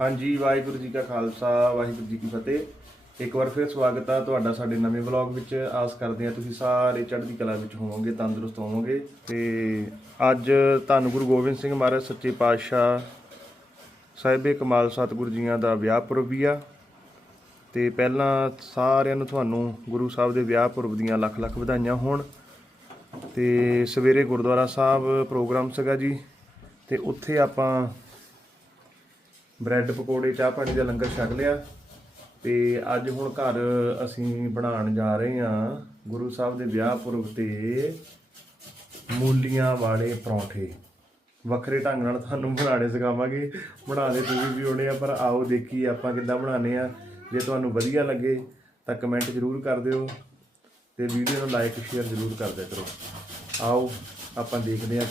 ਹਾਂਜੀ, ਵਾਹਿਗੁਰੂ ਜੀ ਕਾ ਖਾਲਸਾ, ਵਾਹਿਗੁਰੂ ਜੀ ਕੀ ਫਤਿਹ। ਇੱਕ ਵਾਰ ਫਿਰ ਸਵਾਗਤ ਆ ਤੁਹਾਡਾ ਸਾਡੇ ਨਵੇਂ ਵਲੌਗ ਵਿੱਚ। ਆਸ ਕਰਦੇ ਹਾਂ ਤੁਸੀਂ ਸਾਰੇ ਚੜ੍ਹਦੀ ਕਲਾ ਵਿੱਚ ਹੋਵੋਗੇ, ਤੰਦਰੁਸਤ ਹੋਵੋਗੇ। ਤੇ ਅੱਜ ਧੰਨ ਗੁਰੂ ਗੋਬਿੰਦ ਸਿੰਘ ਮਹਾਰਾਜ ਸੱਚੇ ਪਾਤਸ਼ਾਹ ਸਾਹਿਬੇ ਕਮਾਲ ਸਤਿਗੁਰੂ ਜੀਆਂ ਦਾ ਵਿਆਹ ਪੁਰਬ ਵੀ ਆ। ਤੇ ਪਹਿਲਾਂ ਸਾਰਿਆਂ ਨੂੰ ਤੁਹਾਨੂੰ ਗੁਰੂ ਸਾਹਿਬ ਦੇ ਵਿਆਹ ਪੁਰਬ ਦੀਆਂ ਲੱਖ ਲੱਖ ਵਧਾਈਆਂ ਹੋਣ। ਤੇ ਸਵੇਰੇ ਗੁਰਦੁਆਰਾ ਸਾਹਿਬ ਪ੍ਰੋਗਰਾਮ ਸੀਗਾ ਜੀ। ਤੇ ਉੱਥੇ ਆਪਾਂ ਬ੍ਰੈਡ ਪਕੌੜੇ, ਚਾਹ ਪਾਣੀ ਦਾ ਲੰਗਰ ਛਕ ਲਿਆ ਤੇ ਅੱਜ ਹੁਣ ਘਰ ਅਸੀਂ ਬਣਾਉਣ ਜਾ ਰਹੇ ਹਾਂ ਗੁਰੂ ਸਾਹਿਬ ਦੇ ਵਿਆਹ ਪੁਰਬ ਤੇ ਮੂਲੀਆਂ ਵਾਲੇ ਪਰੌਂਠੇ। ਵੱਖਰੇ ਢੰਗ ਨਾਲ ਤੁਹਾਨੂੰ ਬਣਾਉਣੇ ਸਿਖਾਵਾਂਗੇ। ਬਣਾਉਂਦੇ ਤੁਸੀਂ ਵੀ ਹੋਣੇ ਆ, ਪਰ ਆਓ ਦੇਖੀ ਆਪਾਂ ਕਿੱਦਾਂ ਬਣਾਉਂਦੇ ਆ ਜੇ ਤੁਹਾਨੂੰ ਵਧੀਆ ਲੱਗੇ ਤਾਂ ਕਮੈਂਟ ਜ਼ਰੂਰ ਕਰ ਦਿਓ ਤੇ ਵੀਡੀਓ ਨੂੰ ਲਾਈਕ ਸ਼ੇਅਰ ਜ਼ਰੂਰ ਕਰ ਦਿਆ ਕਰੋ। ਆਓ ਆਪਾਂ ਦੇਖਦੇ ਹਾਂ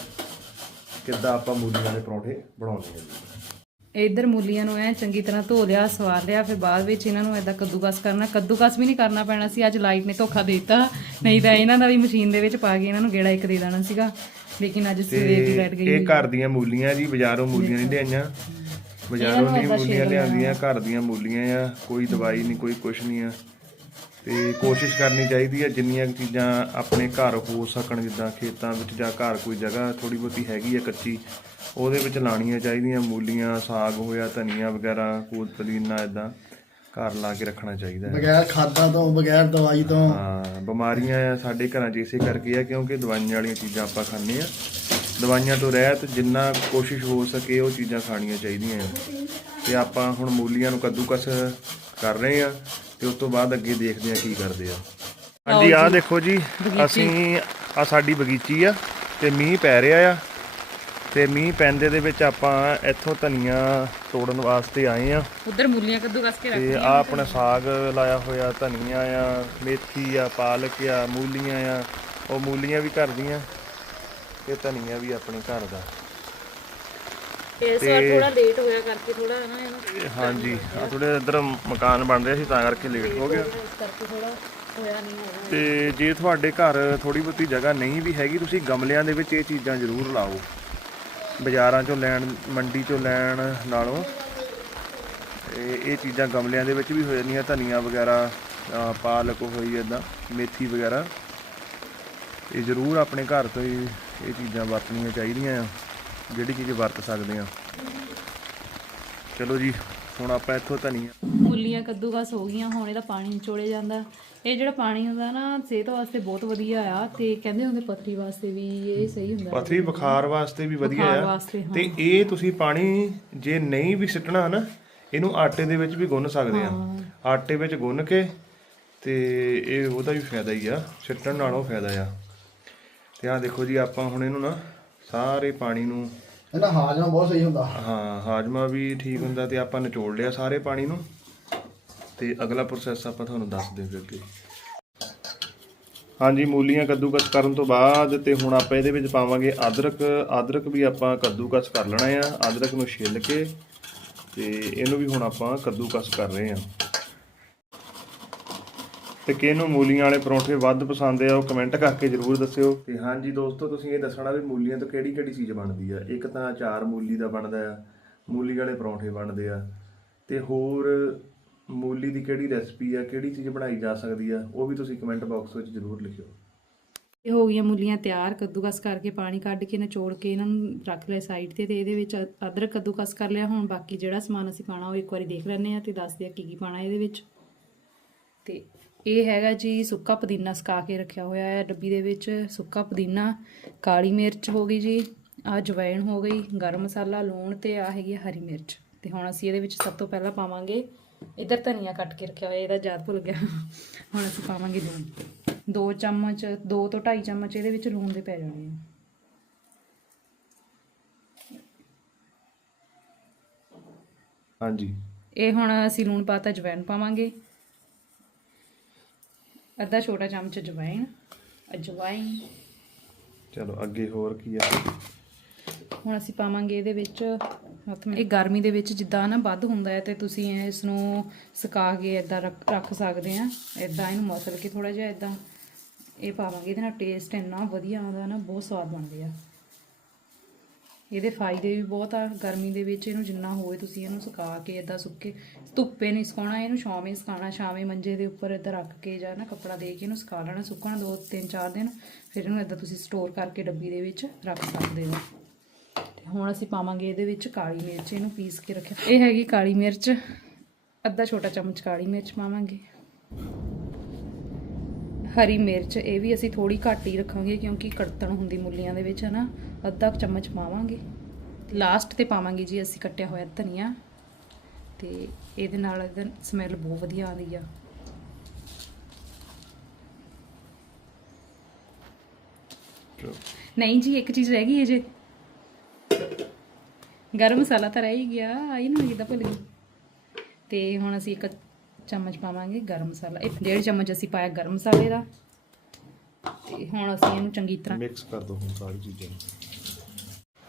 ਕਿੱਦਾਂ ਆਪਾਂ ਮੂਲੀਆਂ ਦੇ ਪਰੌਂਠੇ ਬਣਾਉਂਦੇ ਹਾਂ। ਜੀ ਇਧਰ ਮੂਲੀਆਂ ਨੂੰ ਐ ਚੰਗੀ ਤਰ੍ਹਾਂ ਧੋ ਲਿਆ ਸਵਾਰ ਲਿਆ ਫਿਰ ਬਾਅਦ ਵਿੱਚ ਇਹਨਾਂ ਨੂੰ ਐਦਾਂ ਕੱਦੂਕਸ ਕਰਨਾ ਕੱਦੂਕਸ ਵੀ ਨਹੀਂ ਕਰਨਾ ਪੈਣਾ ਸੀ ਅੱਜ ਲਾਈਟ ਨੇ ਧੋਖਾ ਦੇ ਦਿੱਤਾ। ਨਹੀਂ ਤਾਂ ਇਹਨਾਂ ਦਾ ਵੀ ਮਸ਼ੀਨ ਦੇ ਵਿੱਚ ਪਾ ਕੇ ਇਹਨਾਂ ਨੂੰ ਗੇੜਾ ਇੱਕ ਦੇ ਦੇਣਾ ਸੀਗਾ। ਲੇਕਿਨ ਅੱਜ ਸਵੇਰ ਦੀ ਲਾਈਟ ਗਈ ਇਹ ਘਰ ਦੀਆਂ ਮੂਲੀਆਂ ਜੀ ਬਾਜ਼ਾਰੋਂ ਮੂਲੀਆਂ ਨਹੀਂ ਲਿਆਈਆਂ। ਬਾਜ਼ਾਰੋਂ ਨਹੀਂ ਮੂਲੀਆਂ ਲਿਆਂਦੀਆਂ ਘਰ ਦੀਆਂ ਮੂਲੀਆਂ ਆ ਕੋਈ ਦਵਾਈ ਨਹੀਂ ਕੋਈ ਕੁਛ ਨਹੀਂ ਆ। ਤੇ ਕੋਸ਼ਿਸ਼ ਕਰਨੀ ਚਾਹੀਦੀ ਹੈ ਜਿੰਨੀਆਂ ਚੀਜ਼ਾਂ ਆਪਣੇ ਘਰ ਹੋ ਸਕਣ ਜਿੱਦਾਂ ਖੇਤਾਂ ਵਿੱਚ ਜਾਂ ਘਰ ਕੋਈ ਜਗ੍ਹਾ ਥੋੜੀ ਬਹੁਤੀ ਹੈਗੀ ਆ ਕੱਚੀ ਉਹਦੇ ਵਿੱਚ ਲਾਣੀਆਂ ਚਾਹੀਦੀਆਂ ਮੂਲੀਆਂ ਸਾਗ ਹੋਇਆ ਧਨੀਆ ਵਗੈਰਾ ਕੋਦ ਪੁਦੀਨਾ ਇਦਾਂ ਘਰ ਲਾ ਕੇ ਰੱਖਣਾ ਚਾਹੀਦਾ ਹੈ। ਬਗੈਰ ਖਾਦਾਂ ਤੋਂ ਬਗੈਰ ਦਵਾਈ ਤੋਂ। ਹਾਂ ਬਿਮਾਰੀਆਂ ਆ ਸਾਡੇ ਘਰਾਂ 'ਚ ਇਸੇ ਕਰਕੇ ਆ ਕਿਉਂਕਿ ਦਵਾਈਆਂ ਵਾਲੀਆਂ ਚੀਜ਼ਾਂ ਆਪਾਂ ਖਾਂਦੇ ਆ ਦਵਾਈਆਂ ਤੋਂ ਰਹਿਤ ਜਿੰਨਾ ਕੋਸ਼ਿਸ਼ ਹੋ ਸਕੇ ਉਹ ਚੀਜ਼ਾਂ ਖਾਣੀਆਂ ਚਾਹੀਦੀਆਂ ਆ। ਤੇ ਆਪਾਂ ਹੁਣ ਮੂਲੀਆਂ ਨੂੰ ਕੱਦੂਕਸ ਕਰ ਰਹੇ ਆ ਤੇ ਉਸ ਤੋਂ ਬਾਅਦ ਅੱਗੇ ਦੇਖਦੇ ਆ ਕੀ ਕਰਦੇ ਆ। ਹਾਂਜੀ ਆਹ ਦੇਖੋ ਜੀ ਅਸੀਂ ਆ ਸਾਡੀ ਬਗੀਚੀ ਆ ਤੇ ਮੀਂਹ ਪੈ ਰਿਹਾ ਆ। ਤੇ ਮੀਂਹ ਪੈਂਦੇ ਦੇ ਵਿੱਚ ਆਪਾਂ ਇੱਥੋਂ ਧਨੀਆ ਤੋੜਨ ਵਾਸਤੇ ਆਏ ਆ। ਉਧਰ ਮੂਲੀਆਂ ਕੱਦੂਕਸ ਕੇ ਤੇ ਆ ਆਪਣਾ ਸਾਗ ਲਾਇਆ ਹੋਇਆ ਧਨੀਆ ਆ ਮੇਥੀ ਆ ਪਾਲਕ ਆ ਮੂਲੀਆਂ ਆ ਉਹ ਮੂਲੀਆਂ ਵੀ ਘਰ ਦੀਆਂ ਤੇ ਧਨੀਆ ਵੀ ਆਪਣੇ ਘਰ ਦਾ। ਇਸ ਵਾਰ ਥੋੜਾ ਲੇਟ ਹੋਇਆ ਕਰਕੇ ਥੋੜਾ ਨਾ ਇਹਨੂੰ ਇਹ ਹਾਂਜੀ ਆ ਥੋੜੇ ਇੱਧਰ ਮਕਾਨ ਬਣ ਰਿਹਾ ਸੀ ਤਾਂ ਕਰਕੇ ਲੇਟ ਹੋ ਗਿਆ। ਇਸ ਕਰਕੇ ਥੋੜਾ ਹੋਇਆ ਨਹੀਂ ਹੋਇਆ ਤੇ ਜੇ ਤੁਹਾਡੇ ਘਰ ਥੋੜੀ ਬਹੁਤੀ ਜਗ੍ਹਾ ਨਹੀਂ ਵੀ ਹੈਗੀ ਤੁਸੀਂ ਗਮਲਿਆਂ ਦੇ ਵਿੱਚ ਇਹ ਚੀਜ਼ਾਂ ਜ਼ਰੂਰ ਲਾਓ। ਬਾਜ਼ਾਰਾਂ ਚੋਂ ਲੈਣ, ਮੰਡੀ ਚੋਂ ਲੈਣ ਨਾਲੋਂ, ਇਹ ਇਹ ਚੀਜ਼ਾਂ ਗਮਲਿਆਂ ਦੇ ਵਿੱਚ ਵੀ ਹੋ ਜਾਂਦੀਆਂ, ਧਨੀਆ ਵਗੈਰਾ ਪਾਲਕ ਹੋਈ ਇਦਾਂ ਮੇਥੀ ਵਗੈਰਾ। ਇਹ ਜ਼ਰੂਰ ਆਪਣੇ ਘਰ ਤੋਂ ਹੀ ਇਹ ਚੀਜ਼ਾਂ ਵਰਤਣੀਆਂ ਚਾਹੀਦੀਆਂ ਆ, ਜਿਹੜੀ ਚੀਜ਼ ਵਰਤ ਸਕਦੇ ਆ। ਚਲੋ ਜੀ, ਹੁਣ ਆਪਾਂ ਇੱਥੋਂ ਧਨੀਆ ਮੂਲੀਆਂ ਕੱਦੂਕਸ ਹੋ ਗਈਆਂ, ਹੁਣ ਇਹਦਾ ਪਾਣੀ ਨਿਚੋੜੇ ਜਾਂਦਾ। ਇਹ ਜਿਹੜਾ ਪਾਣੀ ਹੁੰਦਾ ਨਾ ਸਿਹਤ ਵਾਸਤੇ ਬਹੁਤ ਵਧੀਆ ਆ ਤੇ ਕਹਿੰਦੇ ਹੁੰਦੇ ਪੱਥਰੀ ਵਾਸਤੇ ਵੀ ਇਹ ਸਹੀ ਹੁੰਦਾ। ਪਥਰੀ ਬੁਖਾਰ ਵਾਸਤੇ ਵੀ ਵਧੀਆ ਆ। ਤੇ ਇਹ ਤੁਸੀਂ ਪਾਣੀ ਜੇ ਨਹੀਂ ਵੀ ਸਿੱਟਣਾ ਨਾ ਇਹਨੂੰ ਆਟੇ ਦੇ ਵਿੱਚ ਵੀ ਗੁੰਨ ਸਕਦੇ ਆ। ਆਟੇ ਵਿੱਚ ਗੁੰਨ ਕੇ ਤੇ ਇਹ ਉਹਦਾ ਵੀ ਫਾਇਦਾ ਹੀ ਆ ਸਿੱਟਣ ਨਾਲੋਂ ਫਾਇਦਾ ਆ। ਤੇ ਆਹ ਦੇਖੋ ਜੀ ਆਪਾਂ ਹੁਣ ਇਹਨੂੰ ਨਾ ਸਾਰੇ ਪਾਣੀ ਨੂੰ ਇਹਦਾ ਹਾਜ਼ਮਾ ਬਹੁਤ ਸਹੀ ਹੁੰਦਾ। ਹਾਂ ਹਾਜਮਾ ਵੀ ਠੀਕ ਹੁੰਦਾ ਤੇ ਆਪਾਂ ਨਿਚੋੜ ਲਿਆ ਸਾਰੇ ਪਾਣੀ ਨੂੰ। ਤੇ ਅਗਲਾ ਪ੍ਰੋਸੈਸ ਆਪਾਂ ਤੁਹਾਨੂੰ ਦੱਸ ਦਿੰਦੇ ਅੱਗੇ। ਹਾਂਜੀ ਮੂਲੀਆਂ ਕੱਦੂਕਸ ਕਰਨ ਤੋਂ ਬਾਅਦ ਤੇ ਹੁਣ ਆਪਾਂ ਇਹਦੇ ਵਿੱਚ ਪਾਵਾਂਗੇ ਅਦਰਕ। ਅਦਰਕ ਵੀ ਆਪਾਂ ਕੱਦੂਕਸ ਕਰ ਲੈਣਾ ਆ। ਅਦਰਕ ਨੂੰ ਛਿੱਲ ਕੇ ਤੇ ਇਹਨੂੰ ਵੀ ਹੁਣ ਆਪਾਂ ਕੱਦੂਕਸ ਕਰ ਰਹੇ ਆ। ਤੇ ਕਿਹਨੂੰ ਮੂਲੀਆਂ ਵਾਲੇ ਪਰੌਂਠੇ ਵੱਧ ਪਸੰਦ ਆ ਉਹ ਕਮੈਂਟ ਕਰਕੇ ਜਰੂਰ ਦੱਸਿਓ। ਤੇ ਹਾਂਜੀ ਦੋਸਤੋ ਤੁਸੀਂ ਇਹ ਦੱਸਣਾ ਵੀ ਮੂਲੀਆਂ ਤੋਂ ਕਿਹੜੀ ਕਿਹੜੀ ਚੀਜ਼ ਬਣਦੀ ਆ? ਇੱਕ ਤਾਂ ਅਚਾਰ ਮੂਲੀ ਦਾ ਬਣਦਾ ਆ ਮੂਲੀ ਵਾਲੇ ਪਰੌਂਠੇ ਬਣਦੇ ਆ। ਤੇ ਹੋਰ ਮੂਲੀ ਦੀ ਕਿਹੜੀ ਰੈਸਪੀ ਆ, ਕਿਹੜੀ ਚੀਜ਼ ਬਣਾਈ ਜਾ ਸਕਦੀ ਆ, ਉਹ ਵੀ ਤੁਸੀਂ ਕਮੈਂਟ ਬਾਕਸ ਵਿੱਚ ਜਰੂਰ ਲਿਖਿਓ। ਇਹ ਹੋ ਗਈਆਂ ਮੂਲੀਆਂ ਤਿਆਰ, ਕੱਦੂਕਸ ਕਰਕੇ ਪਾਣੀ ਕੱਢ ਕੇ ਨਿਚੋੜ ਕੇ ਇਹਨਾਂ ਨੂੰ ਰੱਖ ਲਿਆ ਸਾਈਡ ਤੇ ਤੇ ਇਹਦੇ ਵਿੱਚ ਅਦਰਕ ਕੱਦੂਕਸ ਕਰ ਲਿਆ। ਹੁਣ ਬਾਕੀ ਜਿਹੜਾ ਸਮਾਨ ਅਸੀਂ ਪਾਣਾ ਉਹ ਇੱਕ ਵਾਰੀ ਦੇਖ ਲੈਂਦੇ ਆ ਤੇ ਦੱਸਦੇ ਆ ਕੀ ਕੀ ਪਾਣਾ ਇਹਦੇ ਵਿੱਚ। ਤੇ ਇਹ ਹੈਗਾ ਜੀ ਸੁੱਕਾ ਪੁਦੀਨਾ ਸੁਕਾ ਕੇ ਰੱਖਿਆ ਹੋਇਆ ਹੈ ਡੱਬੀ ਦੇ ਵਿੱਚ। ਸੁੱਕਾ ਪੁਦੀਨਾ, ਕਾਲੀ ਮਿਰਚ ਹੋ ਗਈ ਜੀ ਆ ਜਵੈਣ ਹੋ ਗਈ, ਗਰਮ ਮਸਾਲਾ, ਲੂਣ ਤੇ ਆ ਹੈਗੀ ਆ ਹਰੀ ਮਿਰਚ। ਤੇ ਹੁਣ ਅਸੀਂ ਇਹਦੇ ਵਿੱਚ ਸਭ ਤੋਂ ਪਹਿਲਾਂ ਪਾਵਾਂਗੇ ਇਧਰ ਧਨੀਆ ਕੱਟ ਕੇ ਰੱਖਿਆ ਹੋਇਆ ਇਹਦਾ ਯਾਦ ਭੁੱਲ ਗਿਆ। ਹੁਣ ਅਸੀਂ ਪਾਵਾਂਗੇ ਲੂਣ। ਦੋ ਚਮਚ ਦੋ ਤੋਂ ਢਾਈ ਚਮਚ ਇਹਦੇ ਵਿੱਚ ਲੂਣ ਦੇ ਪੈ ਜਾਣੇ ਆ। ਹਾਂਜੀ। ਇਹ ਹੁਣ ਅਸੀਂ ਲੂਣ ਪਾਤਾ ਜਵੈਣ ਪਾਵਾਂਗੇ। ਅੱਧਾ ਛੋਟਾ ਚਮਚ ਜਵੈਣ ਅਜਵਾਇਨ ਚਲੋ ਅੱਗੇ ਹੋਰ ਕੀ ਆ? ਹੁਣ ਅਸੀਂ ਪਾਵਾਂਗੇ ਇਹਦੇ ਵਿੱਚ ਇਹ ਗਰਮੀ ਦੇ ਵਿੱਚ ਜਿੱਦਾਂ ਨਾ ਵੱਧ ਹੁੰਦਾ ਹੈ ਤੇ ਤੁਸੀਂ ਇਸ ਨੂੰ ਸੁਕਾ ਕੇ ਇਦਾਂ ਰੱਖ ਰੱਖ ਸਕਦੇ ਆ ਇਦਾਂ ਇਹਨੂੰ ਮਸਲ ਕੇ ਥੋੜਾ ਜਿਹਾ ਇਦਾਂ ਇਹ ਪਾਵਾਂਗੇ, ਇਹਦੇ ਨਾਲ ਟੇਸਟ ਇੰਨਾ ਵਧੀਆ ਆਉਂਦਾ ਨਾ, ਬਹੁਤ ਸਵਾਦ ਬਣਦੇ ਆ। ਇਹਦੇ ਫਾਇਦੇ ਵੀ ਬਹੁਤ ਆ, ਗਰਮੀ ਦੇ ਵਿੱਚ ਇਹਨੂੰ ਜਿੰਨਾ ਹੋਵੇ ਤੁਸੀਂ ਇਹਨੂੰ ਸੁਕਾ ਕੇ ਇਦਾਂ ਸੁੱਕੇ, ਧੁੱਪੇ ਨਹੀਂ ਸੁਕਾਉਣਾ, ਇਹਨੂੰ ਛਾਵੇਂ ਸੁਕਾਉਣਾ, ਛਾਵੇਂ ਮੰਜੇ ਦੇ ਉੱਪਰ ਇਦਾਂ ਰੱਖ ਕੇ ਜਾਂ ਨਾ ਕੱਪੜਾ ਦੇ ਕੇ ਇਹਨੂੰ ਸੁਕਾ ਲੈਣਾ, ਸੁੱਕਣ ਦੋ ਤਿੰਨ ਚਾਰ ਦਿਨ, ਫਿਰ ਇਹਨੂੰ ਇਦਾਂ ਤੁਸੀਂ ਸਟੋਰ ਕਰਕੇ ਡੱਬੀ ਦੇ ਵਿੱਚ ਰੱਖ ਸਕਦੇ ਹੋ। ਤੇ ਹੁਣ ਅਸੀਂ ਪਾਵਾਂਗੇ ਇਹਦੇ ਵਿੱਚ ਕਾਲੀ ਮਿਰਚ ਇਹਨੂੰ ਪੀਸ ਕੇ ਰੱਖਿਆ। ਇਹ ਹੈਗੀ ਕਾਲੀ ਮਿਰਚ। ਅੱਧਾ ਛੋਟਾ ਚਮਚ ਕਾਲੀ ਮਿਰਚ ਪਾਵਾਂਗੇ। ਹਰੀ ਮਿਰਚ ਇਹ ਵੀ ਅਸੀਂ ਥੋੜੀ ਘੱਟ ਹੀ ਰੱਖਾਂਗੇ ਕਿਉਂਕਿ ਕੜਤਣ ਹੁੰਦੀ ਮੁੱਲੀਆਂ ਦੇ ਵਿੱਚ ਹੈ ਨਾ ਅੱਧਾ ਚਮਚ ਪਾਵਾਂਗੇ। ਲਾਸਟ ਤੇ ਪਾਵਾਂਗੇ ਜੀ ਅਸੀਂ ਕੱਟਿਆ ਹੋਇਆ ਧਨੀਆ। ਤੇ ਇਹਦੇ ਨਾਲ ਇਹਦਾ ਸਮੈਲ ਬਹੁਤ ਵਧੀਆ ਆਉਂਦੀ ਆ। ਨਹੀਂ ਜੀ ਇੱਕ ਚੀਜ਼ ਰਹਿ ਗਈ ਹੈ ਜੇ। ਗਰਮ ਮਸਾਲਾ ਤਾਂ ਰਹਿ ਹੀ ਗਿਆ ਆਈ ਨਾ ਕਿਦਾਂ ਭੁੱਲ ਗਈ। ਤੇ ਹੁਣ ਅਸੀਂ ਇੱਕ ਚਮਚ ਪਾਵਾਂਗੇ ਗਰਮ ਮਸਾਲਾ ਇਹ ਡੇਢ ਚਮਚ ਅਸੀਂ ਪਾਇਆ ਗਰਮ ਮਸਾਲੇ ਦਾ। ਤੇ ਹੁਣ ਅਸੀਂ ਇਹਨੂੰ ਚੰਗੀ ਤਰ੍ਹਾਂ ਮਿਕਸ ਕਰ ਦੋ ਹੁਣ ਸਾਰੀ ਚੀਜ਼ਾਂ ਨੂੰ।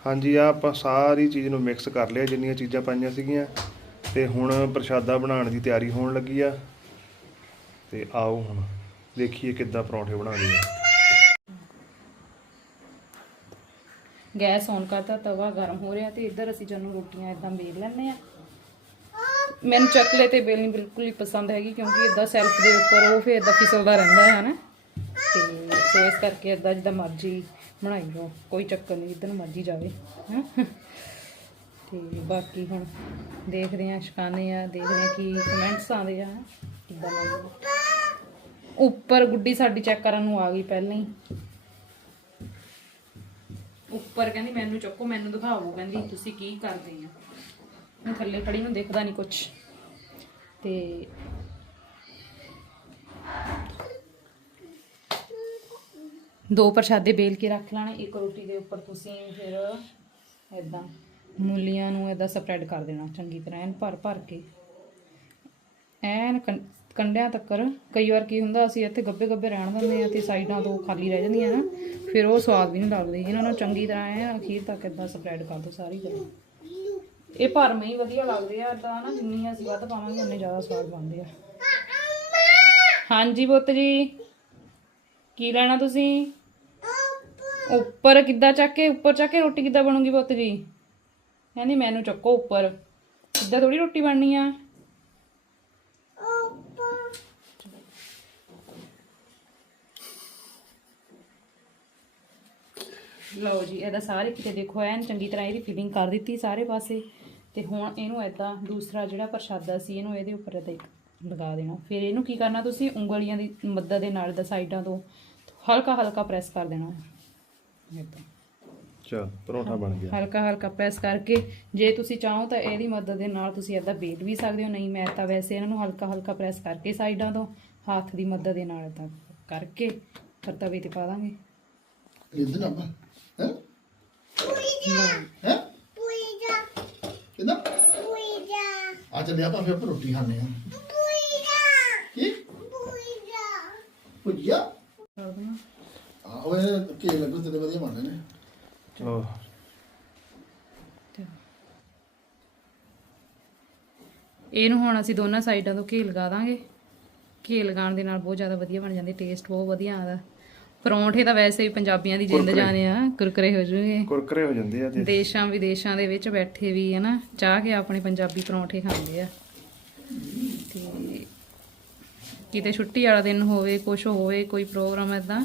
ਹਾਂਜੀ ਆ ਆਪਾਂ ਸਾਰੀ ਚੀਜ਼ ਨੂੰ ਮਿਕਸ ਕਰ ਲਿਆ, ਜਿੰਨੀਆਂ ਚੀਜ਼ਾਂ ਪਾਈਆਂ ਸੀਗੀਆਂ। ਤੇ ਹੁਣ ਪ੍ਰਸ਼ਾਦਾ ਬਣਾਉਣ ਦੀ ਤਿਆਰੀ ਹੋਣ ਲੱਗੀ ਆ। ਤੇ ਆਓ ਹੁਣ, ਦੇਖੀਏ ਕਿੱਦਾਂ ਪਰੌਂਠੇ ਬਣਾਉਣੇ ਆ ਗੈਸ ਔਨ ਕਰਤਾ, ਤਵਾ ਗਰਮ ਹੋ ਰਿਹਾ ਤੇ ਇੱਧਰ ਅਸੀਂ ਜਾਨੂੰ ਰੋਟੀਆਂ ਇਦਾਂ ਵੇਲ ਲੈਣੇ ਆ ਮੈਨੂੰ ਚੱਕਲੇ ਤੇ ਵੇਲਣੀ ਬਿਲਕੁਲ ਹੀ ਪਸੰਦ ਹੈਗੀ ਕਿਉਂਕਿ ਇਦਾਂ ਸੈਲਫ ਦੇ ਉੱਪਰ ਉਹ ਫਿਰ ਇਦਾਂ ਫਿਸਲਦਾ ਰਹਿੰਦਾ ਹੈ, ਹਨਾ? ਤੇ ਸੋ ਇਸ ਕਰਕੇ ਇਦਾਂ ਜਿੱਦਾਂ ਮਰਜ਼ੀ ਬਣਾਈ ਲਓ ਕੋਈ ਚੱਕਰ ਨਹੀਂ ਜਿੱਦਨ ਮਰਜ਼ੀ ਜਾਵੇ ਹੈਂ ਤੇ ਬਾਕੀ ਹੁਣ ਦੇਖਦੇ ਆ ਸ਼ਿਕਾਨੇ ਆ, ਦੇਖਦੇ ਆ ਕੀ ਕਮੈਂਟਸ ਆਉਂਦੇ ਆ ਕਿੱਦਾਂ ਲੱਗਦਾ। ਉੱਪਰ ਗੁੱਡੀ ਸਾਡੀ ਚੈੱਕ ਕਰਨ ਨੂੰ ਆ ਗਈ ਪਹਿਲਾਂ ਹੀ। ਉੱਪਰ ਕਹਿੰਦੀ ਮੈਨੂੰ ਚੱਕੋ, ਮੈਨੂੰ ਦਿਖਾਓ। ਕਹਿੰਦੀ, ਤੁਸੀਂ ਕੀ ਕਰਦੇ ਆ? ਮੈਂ ਥੱਲੇ ਖੜੀ ਨੂੰ ਦਿਖਦਾ ਨਹੀਂ ਕੁਛ। ਤੇ ਦੋ ਪ੍ਰਸ਼ਾਦੇ ਬੇਲ ਕੇ ਰੱਖ ਲੈਣਾ, ਇੱਕ ਰੋਟੀ ਦੇ ਉੱਪਰ ਤੁਸੀਂ ਫਿਰ ਇਦਾਂ ਮੂਲੀਆਂ ਨੂੰ ਇਦਾਂ ਸਪਰੈਡ ਕਰ ਦੇਣਾ, ਚੰਗੀ ਤਰ੍ਹਾਂ ਐਨ ਭਰ ਭਰ ਕੇ। ਐਨ ਕੰ- ਕੰਡਿਆਂ ਤੱਕਰ ਕਈ ਵਾਰ ਕੀ ਹੁੰਦਾ, ਅਸੀਂ ਇੱਥੇ ਗੱਬੇ ਗੱਬੇ ਰਹਿਣ ਦਿੰਦੇ ਆ ਤੇ ਸਾਈਡਾਂ ਤੋਂ ਖਾਲੀ ਰਹਿ ਜਾਂਦੀਆਂ ਨਾ, ਫਿਰ ਉਹ ਸਵਾਦ ਵੀ ਨਹੀਂ ਲੱਗਦੀ। ਇਹਨਾਂ ਨੂੰ ਚੰਗੀ ਤਰ੍ਹਾਂ ਐ ਅਖੀਰ ਤੱਕ ਇਦਾਂ ਸਪਰੈਡ ਕਰ ਦੋ ਸਾਰੀ ਤਰ੍ਹਾਂ। ਇਹ ਭਰਵੇਂ ਹੀ ਵਧੀਆ ਲੱਗਦੇ ਆ ਇਦਾਂ ਨਾ ਜਿੰਨੀ ਅਸੀਂ ਵੱਧ ਪਾਵਾਂਗੇ, ਉਨੇ ਜ਼ਿਆਦਾ ਸਵਾਦ ਬਣਦੇ ਆ। ਹਾਂਜੀ ਪੁੱਤ ਜੀ, ਕੀ ਲੈਣਾ ਤੁਸੀਂ? ਉੱਪਰ ਕਿੱਦਾਂ ਚੱਕ ਕੇ, ਉੱਪਰ ਚੱਕ ਕੇ ਰੋਟੀ ਕਿੱਦਾਂ ਬਣੂਗੀ ਪੁੱਤ ਜੀ? ਕਹਿੰਦੀ, ਮੈਨੂੰ ਚੱਕੋ ਉੱਪਰ। ਕਿੱਦਾਂ ਥੋੜੀ ਰੋਟੀ ਬਣਨੀ ਆ? ਲਓ ਜੀ ਇਹਦਾ ਸਾਰੇ ਕਿਤੇ ਦੇਖੋ ਐਨ ਚੰਗੀ ਤਰ੍ਹਾਂ ਇਹਦੀ ਫਿਲਿੰਗ ਕਰ ਦਿੱਤੀ ਸਾਰੇ ਪਾਸੇ। ਤੇ ਹੁਣ ਇਹਨੂੰ ਐਦਾਂ ਦੂਸਰਾ ਜਿਹੜਾ ਪ੍ਰਸ਼ਾਦਾ ਸੀ ਇਹਨੂੰ ਇਹਦੇ ਉੱਪਰ ਇੱਕ ਲਗਾ ਦੇਣਾ। ਫਿਰ ਇਹਨੂੰ ਕੀ ਕਰਨਾ ਤੁਸੀਂ? ਉਂਗਲੀਆਂ ਦੀ ਮਦਦ ਦੇ ਨਾਲ ਦਾ ਸਾਈਡਾਂ ਤੋਂ ਹਲਕਾ ਹਲਕਾ ਪ੍ਰੈਸ ਕਰ ਦੇਣਾ। ਏਦਾਂ। ਚਲ ਪਰੌਂਠਾ ਬਣ ਗਿਆ। ਹਲਕਾ ਹਲਕਾ ਪ੍ਰੈਸ ਕਰਕੇ ਜੇ ਤੁਸੀਂ ਚਾਹੋ ਤਾਂ ਇਹਦੀ ਮਦਦ ਦੇ ਨਾਲ ਤੁਸੀਂ ਏਦਾਂ ਬੇਲ ਵੀ ਸਕਦੇ ਹੋ ਨਹੀਂ ਮੈਂ ਤਾਂ ਵੈਸੇ ਇਹਨਾਂ ਨੂੰ ਹਲਕਾ ਹਲਕਾ ਪ੍ਰੈਸ ਕਰਕੇ ਸਾਈਡਾਂ ਤੋਂ ਹੱਥ ਦੀ ਮਦਦ ਦੇ ਨਾਲ ਏਦਾਂ ਕਰਕੇ ਫਿਰ ਤਵੇ ਤੇ ਪਾ ਦਾਂਗੇ। ਇਦਾਂ ਨਾ ਆਪਾਂ ਹੈ ਹੈ ਕਿਦਾਂ ਆ ਚੱਲੇ ਆਪਾਂ ਫਿਰ ਆਪਾਂ ਰੋਟੀ ਖਾਣੇ ਆ ਕੀ ਭੁਜੀਆ ਕਰ ਦੇਣਾ ਆ ਉਹ ਕੀ ਲੱਗੂ ਤੇ ਵਧੀਆ ਬਣਨੇ ਨੇ ਚਲੋ ਇਹਨੂੰ ਹੁਣ ਅਸੀਂ ਦੋਨਾਂ ਸਾਈਡਾਂ ਤੋਂ ਘੀ ਲਗਾ ਦਾਂਗੇ ਘੀ ਲਗਾਉਣ ਦੇ ਨਾਲ ਬਹੁਤ ਜ਼ਿਆਦਾ ਵਧੀਆ ਬਣ ਜਾਂਦੀ ਟੇਸਟ ਬਹੁਤ ਵਧੀਆ ਆਉਂਦਾ ਪਰੌਂਠੇ ਤਾਂ ਵੈਸੇ ਹੀ ਪੰਜਾਬੀਆਂ ਦੀ ਜਿੰਦ ਜਾਣੇ ਆ ਕੁਰਕਰੇ ਹੋ ਜੂਗੇ। ਕੁਰਕਰੇ ਹੋ ਜਾਂਦੇ ਆ ਤੇ ਦੇਸ਼ਾਂ ਵਿਦੇਸ਼ਾਂ ਦੇ ਵਿੱਚ ਬੈਠੇ ਵੀ ਹੈ ਨਾ ਚਾਹ ਕੇ ਆਪਣੇ ਪੰਜਾਬੀ ਪਰੌਂਠੇ ਖਾਂਦੇ ਆ। ਤੇ ਕਿਤੇ ਛੁੱਟੀ ਵਾਲਾ ਦਿਨ ਹੋਵੇ ਕੁਝ ਹੋਵੇ ਕੋਈ ਪ੍ਰੋਗਰਾਮ ਐਦਾਂ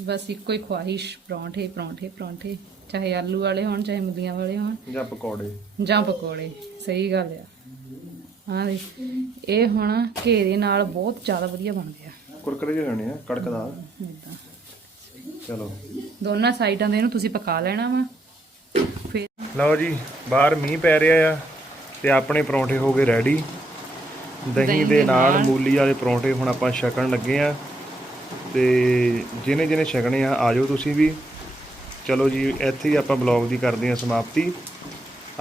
ਬਸ ਇੱਕੋ ਹੀ ਖੁਆਇਸ਼ ਪਰੌਂਠੇ ਪਰੌਂਠੇ ਪਰੌਂਠੇ। ਚਾਹੇ ਆਲੂ ਵਾਲੇ ਹੋਣ ਚਾਹੇ ਮੁੱਲੀਆਂ ਵਾਲੇ ਹੋਣ। ਜਾਂ ਪਕੌੜੇ। ਜਾਂ ਪਕੌੜੇ ਸਹੀ ਗੱਲ ਆ। ਹਾਂ ਜੀ ਇਹ ਹੁਣ ਘੇਰੇ ਨਾਲ ਬਹੁਤ ਜ਼ਿਆਦਾ ਵਧੀਆ ਬਣਦੇ ਆ। ਕੁਰਕਰੇ ਜਿਹੇ ਹੋਣੇ ਆ ਕੜਕਦਾ ਏਦਾਂ। ਚਲੋ। ਦੋਨਾਂ ਸਾਈਡਾਂ ਦੇ ਇਹਨੂੰ ਤੁਸੀਂ ਪਕਾ ਲੈਣਾ ਵਾ। ਫਿਰ ਲਓ ਜੀ ਬਾਹਰ ਮੀਂਹ ਪੈ ਰਿਹਾ ਆ ਤੇ ਆਪਣੇ ਪਰੌਂਠੇ ਹੋ ਗਏ ਰੈਡੀ ਦਹੀਂ ਦੇ ਨਾਲ ਮੂਲੀ ਵਾਲੇ ਪਰੌਂਠੇ ਹੁਣ ਆਪਾਂ ਛਕਣ ਲੱਗੇ ਆ। ਤੇ ਜਿਹਨੇ ਜਿਹਨੇ ਛਕਣੇ ਆ ਆਜੋ ਤੁਸੀਂ ਵੀ। ਚਲੋ ਜੀ ਇੱਥੇ ਹੀ ਆਪਾਂ ਬਲੌਗ ਦੀ ਕਰਦੇ ਹਾਂ ਸਮਾਪਤੀ।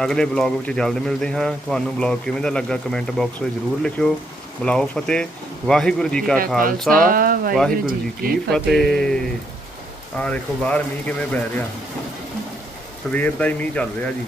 ਅਗਲੇ ਬਲੌਗ ਵਿੱਚ ਜਲਦ ਮਿਲਦੇ ਹਾਂ। ਤੁਹਾਨੂੰ ਬਲੌਗ ਕਿਵੇਂ ਦਾ ਲੱਗਾ ਕਮੈਂਟ ਬਾਕਸ ਵਿੱਚ ਜ਼ਰੂਰ ਲਿਖਿਓ। ਬੁਲਾਓ ਫਤਿਹ। ਵਾਹਿਗੁਰੂ ਜੀ ਕਾ ਖਾਲਸਾ ਵਾਹਿਗੁਰੂ ਜੀ ਕੀ ਫਤਿਹ। ਆ ਦੇਖੋ ਬਾਹਰ ਮੀਂਹ ਕਿਵੇਂ ਪੈ ਰਿਹਾ। ਸਵੇਰ ਦਾ ਹੀ ਮੀਂਹ ਚੱਲ ਰਿਹਾ ਜੀ।